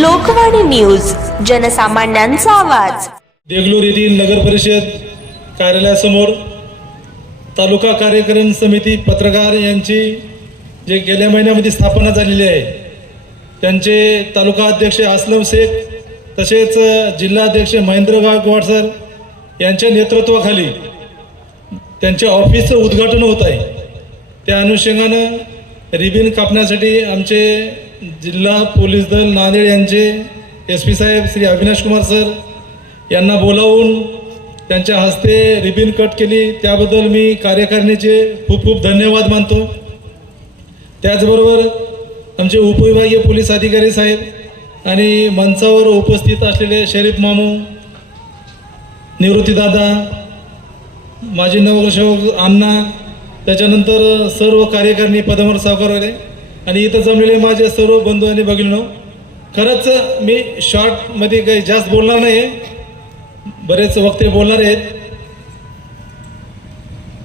Lokvani news जनसामान्यांचा आवाज. देगलूर येथील नगर परिषद कार्यालयासमोर तालुका कार्यकरण समिती पत्रकार यांची जे गेल्या महिन्यामध्ये स्थापना झालेली आहे त्यांचे तालुका अध्यक्ष असलम शेख तसेच जिल्हाध्यक्ष महेंद्र गायकवाड सर यांच्या नेतृत्वाखाली त्यांच्या ऑफिसचं उद्घाटन होत आहे. त्या अनुषंगानं रिबिन कापण्यासाठी आमचे जिल्हा पोलीस दल नांदेड यांचे एस पी साहेब श्री अविनाश कुमार सर यांना बोलावून त्यांच्या हस्ते रिबिन कट केली. त्याबद्दल मी कार्यकारिणीचे खूप खूप धन्यवाद मानतो. त्याचबरोबर आमचे उपविभागीय पोलीस अधिकारी साहेब आणि मंचावर उपस्थित असलेले शरीफ मामू निवृत्तीदादा माजी नगरसेवक अण्णा त्याच्यानंतर सर्व कार्यकारिणी पदमर सावकार वगैरे आणि इथं जमलेले माझे सर्व बंधू आणि भगिनीनो खरंच मी शॉर्टमध्ये काही जास्त बोलणार नाही बरेच वक्ते बोलणार आहेत.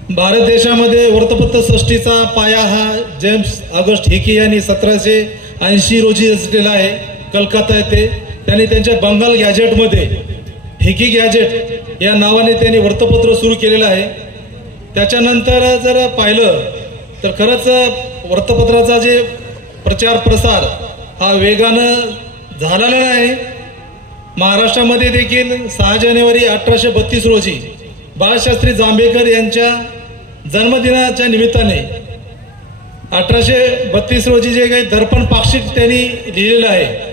भारत देशामध्ये वृत्तपत्र सृष्टीचा पाया हा जेम्स ऑगस्ट हिकी यांनी सतराशे ऐंशी रोजी रचलेला आहे. कलकत्ता येथे त्यांनी त्यांच्या बंगाल गॅजेटमध्ये हिकी गॅजेट या नावाने त्यांनी वृत्तपत्र सुरू केलेलं आहे. त्याच्यानंतर जर पाहिलं तर खरंच वृत्तपत्राचा जे प्रचार प्रसार हा वेगानं झालेला आहे. महाराष्ट्रामध्ये देखील सहा जानेवारी अठराशे बत्तीस रोजी बाळशास्त्री जांभेकर यांच्या जन्मदिनाच्या निमित्ताने अठराशे बत्तीस रोजी जे काही दर्पण पाक्षिक त्यांनी लिहिलेलं आहे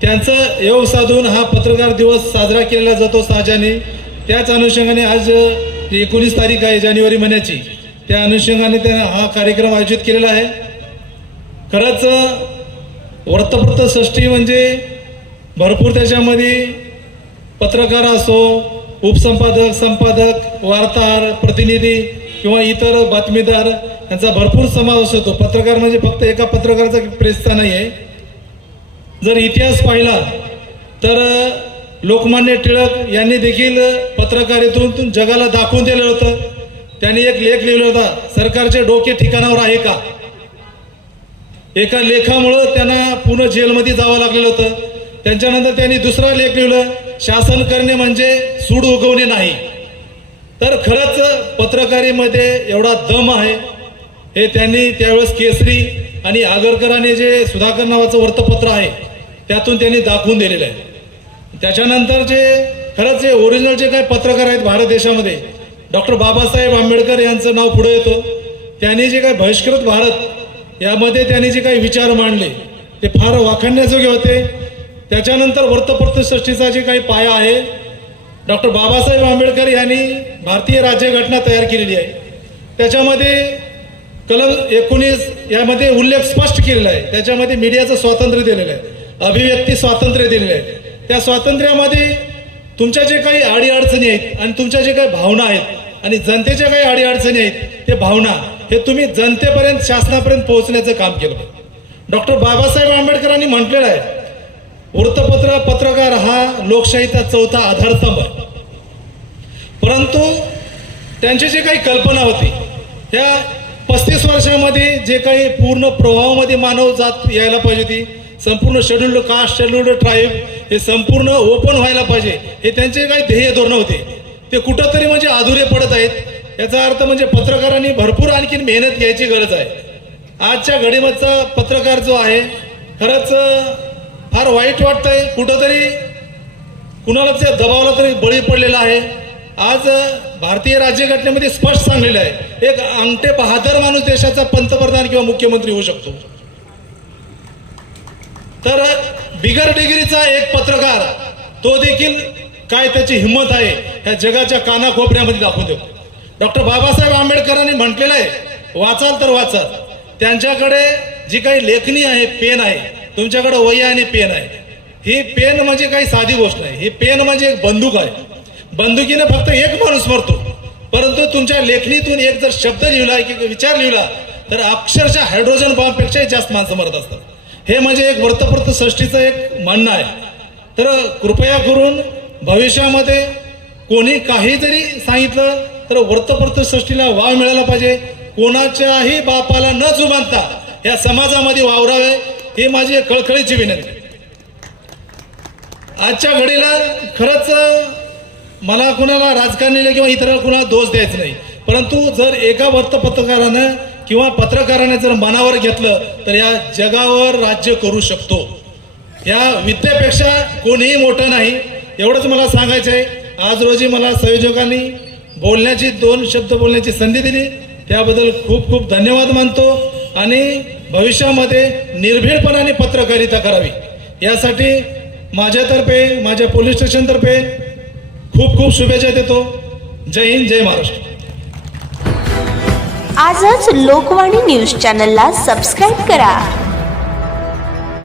त्यांचं योग साधून हा पत्रकार दिवस साजरा केला जातो सहाजाने त्याच अनुषंगाने आज एकोणीस तारीख आहे जानेवारी महिन्याची. त्या अनुषंगाने त्यानं हा कार्यक्रम आयोजित केलेला आहे. खरंच वृत्तपत्र सृष्टी म्हणजे भरपूर त्याच्यामध्ये पत्रकार असो उपसंपादक संपादक वार्ताहर प्रतिनिधी किंवा इतर बातमीदार यांचा भरपूर समावेश होतो. पत्रकार म्हणजे फक्त एका पत्रकाराचा प्रेसचा नाही आहे जर इतिहास पाहिला तर लोकमान्य टिळक यांनी देखील पत्रकारितून जगाला दाखवून दिलं होतं. त्यांनी एक लेख लिहिला होता सरकारचे डोके ठिकाणावर आहे का? एका लेखामुळं त्यांना पुन्हा जेलमध्ये जावं लागलेलं होतं. त्यांच्यानंतर त्यांनी दुसरा लेख लिहिलं शासन करणे म्हणजे सूड उगवणे नाही. तर खरंच पत्रकारीमध्ये एवढा दम आहे हे त्यांनी त्यावेळेस केसरी आणि आगरकरांनी जे सुधाकर नावाचं वृत्तपत्र आहे त्यातून त्यांनी दाखवून दिलेलं आहे. त्याच्यानंतर जे खरंच जे ओरिजिनल जे काही पत्रकार आहेत भारत देशामध्ये डॉक्टर बाबासाहेब आंबेडकर यांचं नाव पुढे येतं. त्यांनी जे काही बहिष्कृत भारत यामध्ये त्यांनी जे काही विचार मांडले ते फार वाखाणण्याजोगे होते. त्याच्यानंतर वृत्तपत्र सृष्टीचा जे काही पाया आहे डॉक्टर बाबासाहेब आंबेडकर यांनी भारतीय राज्यघटना तयार केलेली आहे. त्याच्यामध्ये कलम एकोणीस यामध्ये उल्लेख स्पष्ट केलेला आहे. त्याच्यामध्ये मीडियाचं स्वातंत्र्य दिलेलं आहे. अभिव्यक्ती स्वातंत्र्य दिलेलं आहे. त्या स्वातंत्र्यामध्ये तुमच्या जे काही अडीअडचणी आहेत आणि तुमच्या जे काही भावना आहेत आणि जनतेच्या काही अडीअडचणी आहेत ते भावना हे तुम्ही जनतेपर्यंत शासनापर्यंत पोहोचण्याचं काम केलं. डॉक्टर बाबासाहेब आंबेडकरांनी म्हटलेलं आहे वृत्तपत्र पत्रकार हा लोकशाहीचा चौथा आधारस्तंभ आहे. परंतु त्यांची जी काही कल्पना होती त्या पस्तीस वर्षामध्ये जे काही पूर्ण प्रवाहामध्ये मानव जात यायला पाहिजे होती संपूर्ण शेड्युल्ड कास्ट शेड्युल्ड ट्राईब हे संपूर्ण ओपन व्हायला पाहिजे हे त्यांचे काही ध्येय धोरणं होते. ते कुठंतरी म्हणजे अधुरे पडत आहेत. याचा अर्थ म्हणजे पत्रकारांनी भरपूर आणखीन मेहनत घ्यायची गरज आहे. आजच्या घडीमधचा पत्रकार जो आहे खरंच फार वाईट वाटतंय. कुठंतरी कुणाला त्या दबावाला तरी बळी पडलेला आहे. आज भारतीय राज्यघटनेमध्ये स्पष्ट सांगलेलं आहे. एक अंगठे बहादर माणूस देशाचा पंतप्रधान किंवा मुख्यमंत्री होऊ शकतो. तर बिगर डिग्रीचा एक पत्रकार तो देखील काय त्याची हिंमत आहे ह्या जगाच्या कानाकोपऱ्यामध्ये दाखवून देऊ. डॉक्टर बाबासाहेब आंबेडकरांनी म्हटलेलं आहे वाचाल तर वाचाल. त्यांच्याकडे जी काही लेखणी आहे पेन आहे तुमच्याकडे वही आणि पेन आहे. ही पेन म्हणजे काही साधी गोष्ट नाही ही पेन म्हणजे एक बंदूक आहे. बंदुकीने फक्त एक माणूस मरतो. परंतु तुमच्या लेखणीतून एक जर शब्द लिहिला की विचार लिहिला तर अक्षरशः हायड्रोजन बॉम्बपेक्षाही जास्त माणसं मरत असतात. हे म्हणजे एक वृत्तपत्र सृष्टीचं एक म्हणणं आहे. तर कृपया करून भविष्यामध्ये कोणी काहीतरी सांगितलं तर वृत्तपत्र सृष्टीला वाव मिळाला पाहिजे. कोणाच्याही बापाला न जुमानता या समाजामध्ये वावरावे ही माझी कळकळीची विनंती आजच्या घडीला खरंच मला कुणाला राजकारणीला किंवा इतरांना कुणाला दोष द्यायचा नाही. परंतु जर एका वृत्तपत्रकारानं किंवा पत्रकाराने जर मनावर घेतलं तर या जगावर राज्य करू शकतो. या विद्येपेक्षा कोणीही मोठं नाही. एवढंच मला सांगायचं आहे. आज रोजी मला संयोजकांनी बोलण्याची दोन शब्द बोलण्याची संधी दिली. त्याबद्दल खूप खूप धन्यवाद मानतो. आणि भविष्यामध्ये निर्भीडपणाने पत्रकारिता करावी. यासाठी माझ्यातर्फे माझ्या पोलीस स्टेशनतर्फे खूप खूप शुभेच्छा देतो. जय हिंद जय महाराष्ट्र. आजच लोकवाणी न्यूज चॅनलला सबस्क्राईब करा.